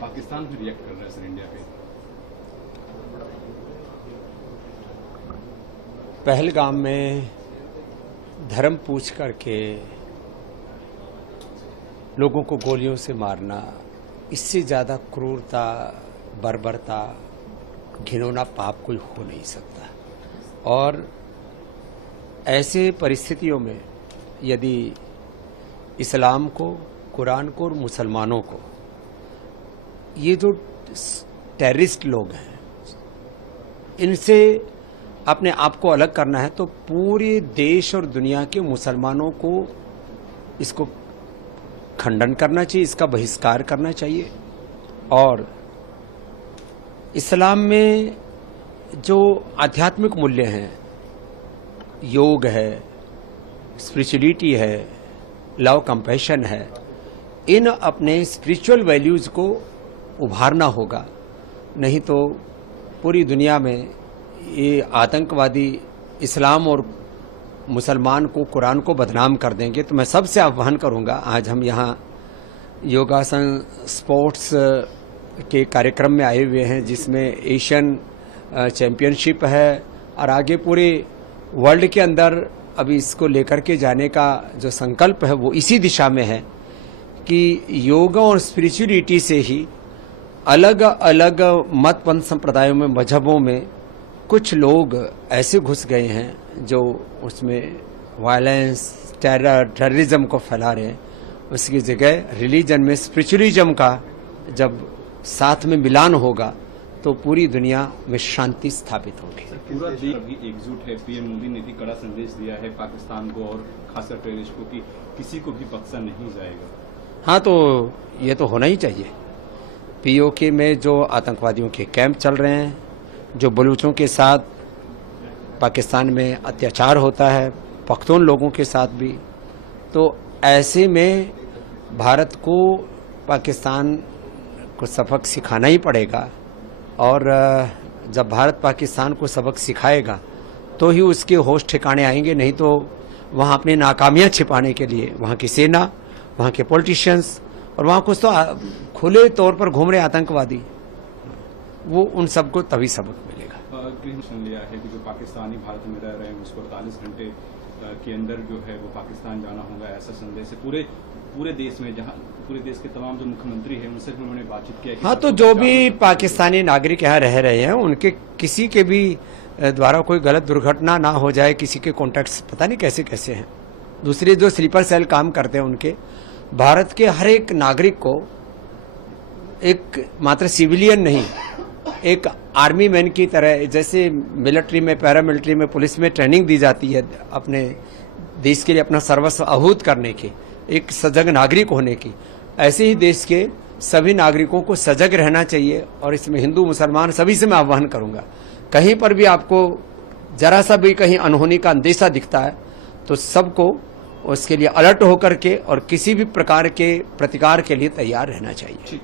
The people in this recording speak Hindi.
पाकिस्तान भी रिएक्ट कर रहा है सर इंडिया पे। पहलगाम में धर्म पूछ करके लोगों को गोलियों से मारना, इससे ज्यादा क्रूरता, बर्बरता, घिनौना पाप कोई हो नहीं सकता। और ऐसे परिस्थितियों में यदि इस्लाम को, कुरान को और मुसलमानों को, ये जो टेररिस्ट लोग हैं, इनसे अपने आप को अलग करना है तो पूरे देश और दुनिया के मुसलमानों को इसको खंडन करना चाहिए, इसका बहिष्कार करना चाहिए। और इस्लाम में जो आध्यात्मिक मूल्य हैं, योग है, स्पिरिचुअलिटी है, लव कंपैशन है, इन अपने स्पिरिचुअल वैल्यूज को उभारना होगा। नहीं तो पूरी दुनिया में ये आतंकवादी इस्लाम और मुसलमान को, कुरान को बदनाम कर देंगे। तो मैं सबसे आह्वान करूंगा, आज हम यहाँ योगासन स्पोर्ट्स के कार्यक्रम में आए हुए हैं, जिसमें एशियन चैंपियनशिप है और आगे पूरे वर्ल्ड के अंदर अभी इसको लेकर के जाने का जो संकल्प है वो इसी दिशा में है कि योगा और स्पिरिचुअलिटी से ही अलग अलग मत पंथ संप्रदायों में, मजहबों में कुछ लोग ऐसे घुस गए हैं जो उसमें वायलेंस, टेररिज्म को फैला रहे हैं। उसकी जगह रिलीजन में स्पिरिचुअलिज्म का जब साथ में मिलान होगा तो पूरी दुनिया में शांति स्थापित होगी। पूरा देश अभी एकजुट है। पीएम मोदी ने भी कड़ा संदेश दिया है पाकिस्तान को और खासकर टेररिस्ट को कि किसी को भी बख्शा नहीं जाएगा। हाँ, तो ये तो होना ही चाहिए। पीओके में जो आतंकवादियों के कैंप चल रहे हैं, जो बलूचों के साथ पाकिस्तान में अत्याचार होता है, पख्तून लोगों के साथ भी, तो ऐसे में भारत को पाकिस्तान को सबक सिखाना ही पड़ेगा। और जब भारत पाकिस्तान को सबक सिखाएगा तो ही उसके होश ठिकाने आएंगे। नहीं तो वहाँ अपनी नाकामियां छिपाने के लिए वहाँ की सेना, वहाँ के पॉलिटिशियंस और वहाँ कुछ तो खुले तौर पर घूम रहे आतंकवादी, वो उन सबको तभी सबक मिलेगा। गृह सुन लिया है कि जो पाकिस्तानी भारत में रह रहे हैं उसको 48 घंटे के अंदर जो है वो पाकिस्तान जाना होगा, ऐसा संदेश है पूरे देश में, जहां पूरे देश के तमाम जो मुख्यमंत्री हैं उनसे भी उन्होंने बातचीत किया। हाँ, तो जो भी पाकिस्तानी नागरिक यहाँ रह रहे हैं उनके किसी के भी द्वारा कोई गलत दुर्घटना ना हो जाए। किसी के कॉन्टैक्ट्स पता नहीं कैसे कैसे हैं। दूसरे जो स्लीपर सेल काम करते हैं उनके, भारत के हर एक नागरिक को, एक मात्र सिविलियन नहीं, एक आर्मी मैन की तरह, जैसे मिलिट्री में, पैरामिलिट्री में, पुलिस में ट्रेनिंग दी जाती है अपने देश के लिए अपना सर्वस्व आहूत करने की, एक सजग नागरिक होने की, ऐसे ही देश के सभी नागरिकों को सजग रहना चाहिए। और इसमें हिंदू मुसलमान सभी से मैं आह्वान करूंगा, कहीं पर भी आपको जरा सा भी कहीं अनहोनी का अंदेशा दिखता है तो सबको उसके लिए अलर्ट होकर के और किसी भी प्रकार के प्रतिकार के लिए तैयार रहना चाहिए।